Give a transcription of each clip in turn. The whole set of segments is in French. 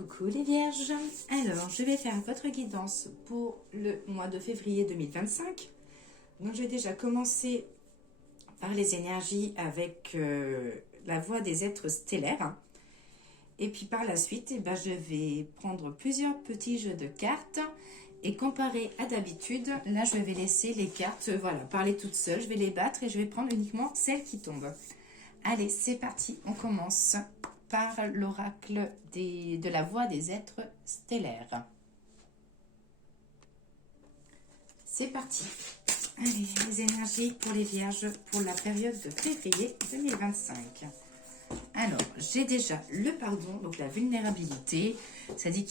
Coucou les vierges, alors je vais faire votre guidance pour le mois de février 2025. Donc je vais déjà commencer par les énergies avec la voie des êtres stellaires. Et puis par la suite, je vais prendre plusieurs petits jeux de cartes et comparé à d'habitude, là je vais laisser les cartes parler toutes seules. Je vais les battre et je vais prendre uniquement celles qui tombent. Allez, c'est parti, on commence par l'oracle de la voie des êtres stellaires. C'est parti. Allez, les énergies pour les vierges pour la période de février 2025. Alors, j'ai déjà le pardon, donc la vulnérabilité. Ça dit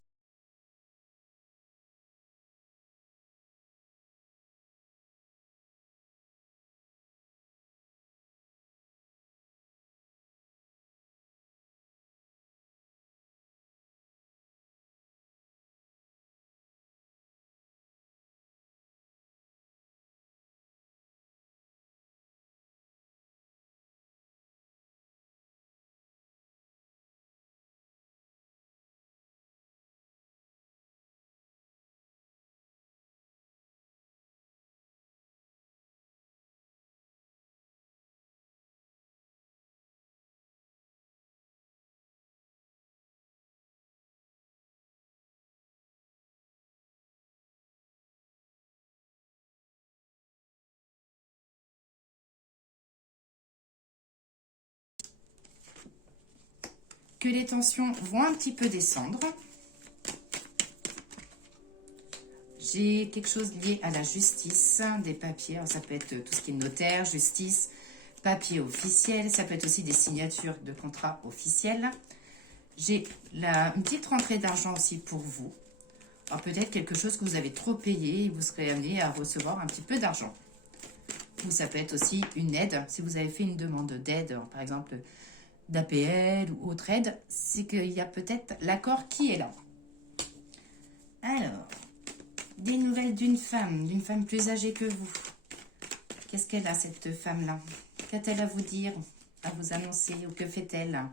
que les tensions vont un petit peu descendre. J'ai quelque chose lié à la justice, des papiers. Alors, ça peut être tout ce qui est notaire, justice, papier officiel. Ça peut être aussi des signatures de contrats officiels. J'ai une petite rentrée d'argent aussi pour vous. Alors peut-être quelque chose que vous avez trop payé et vous serez amené à recevoir un petit peu d'argent. Ou ça peut être aussi une aide. Si vous avez fait une demande d'aide, par exemple d'APL ou autre aide, c'est qu'il y a peut-être l'accord qui est là. Alors, des nouvelles d'une femme plus âgée que vous. Qu'est-ce qu'elle a, cette femme-là? Qu'a-t-elle à vous dire, à vous annoncer, ou que fait-elle?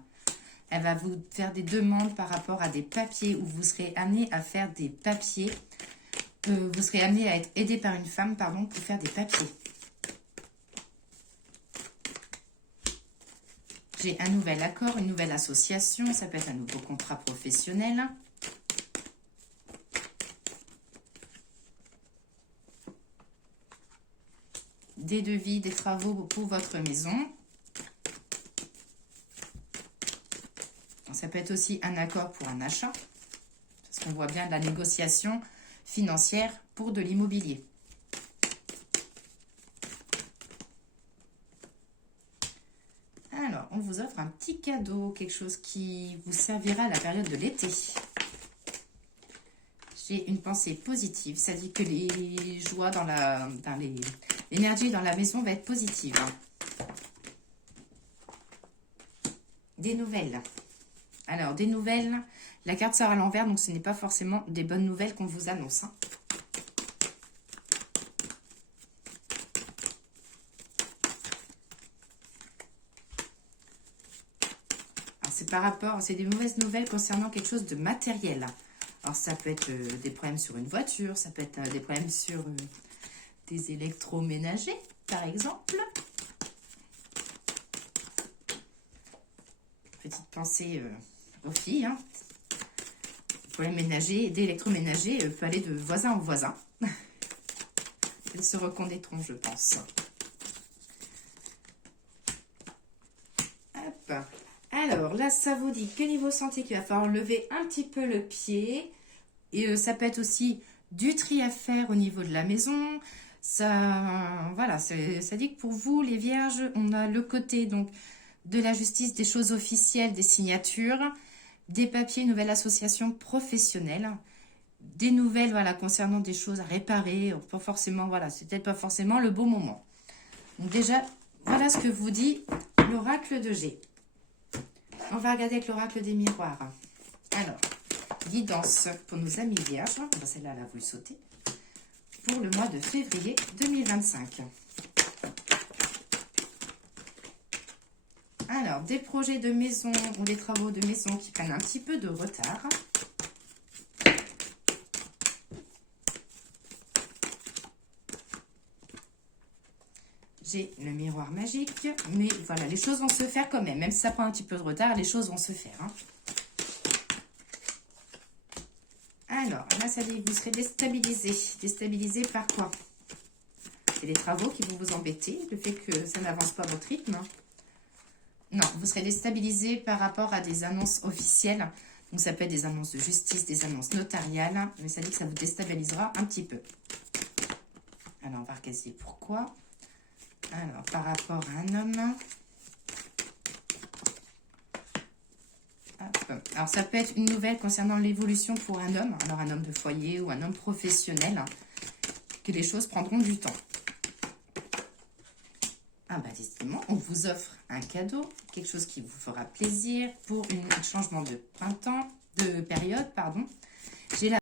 Elle va vous faire des demandes par rapport à des papiers, où vous serez amené à faire des papiers. Vous serez amené à être aidé par une femme, pour faire des papiers. J'ai un nouvel accord, une nouvelle association. Ça peut être un nouveau contrat professionnel. Des devis, des travaux pour votre maison. Ça peut être aussi un accord pour un achat. Parce qu'on voit bien de la négociation financière pour de l'immobilier. Alors, on vous offre un petit cadeau, quelque chose qui vous servira à la période de l'été. J'ai une pensée positive. Ça dit que les joies l'énergie dans la maison va être positive. Des nouvelles. Alors, des nouvelles. La carte sort à l'envers, donc ce n'est pas forcément des bonnes nouvelles qu'on vous annonce. C'est des mauvaises nouvelles concernant quelque chose de matériel. Alors, ça peut être des problèmes sur une voiture, ça peut être des problèmes sur des électroménagers, par exemple. Petite pensée aux filles. Problèmes ménagers, d'électroménagers peut aller de voisin en voisin. Elles se reconnaîtront, je pense. Hop. Alors là, ça vous dit que niveau santé, qu'il va falloir lever un petit peu le pied. Et ça peut être aussi du tri à faire au niveau de la maison. Ça dit que pour vous, les vierges, on a le côté donc de la justice, des choses officielles, des signatures, des papiers, une nouvelle association professionnelle, des nouvelles concernant des choses à réparer. Pas forcément, c'est peut-être pas forcément le beau moment. Donc déjà, voilà ce que vous dit l'oracle de G. On va regarder avec l'oracle des miroirs. Alors, guidance pour nos amis vierges. Celle-là, elle a voulu sauter. Pour le mois de février 2025. Alors, des projets de maison ou des travaux de maison qui prennent un petit peu de retard. j'ai le miroir magique. Mais voilà, les choses vont se faire quand même. Même si ça prend un petit peu de retard, les choses vont se faire. Hein. Alors, là, ça dit, vous serez déstabilisé. Déstabilisé par quoi? C'est les travaux qui vont vous embêter, le fait que ça n'avance pas à votre rythme. Non, vous serez déstabilisé par rapport à des annonces officielles. Donc, ça peut être des annonces de justice, des annonces notariales. Mais ça dit que ça vous déstabilisera un petit peu. Alors, on va regarder pourquoi. Alors, par rapport à un homme. Hop. Alors, ça peut être une nouvelle concernant l'évolution pour un homme. Alors, un homme de foyer ou un homme professionnel. Que les choses prendront du temps. Ah bah, décidément, on vous offre un cadeau. Quelque chose qui vous fera plaisir pour un changement de printemps, de période, pardon. J'ai la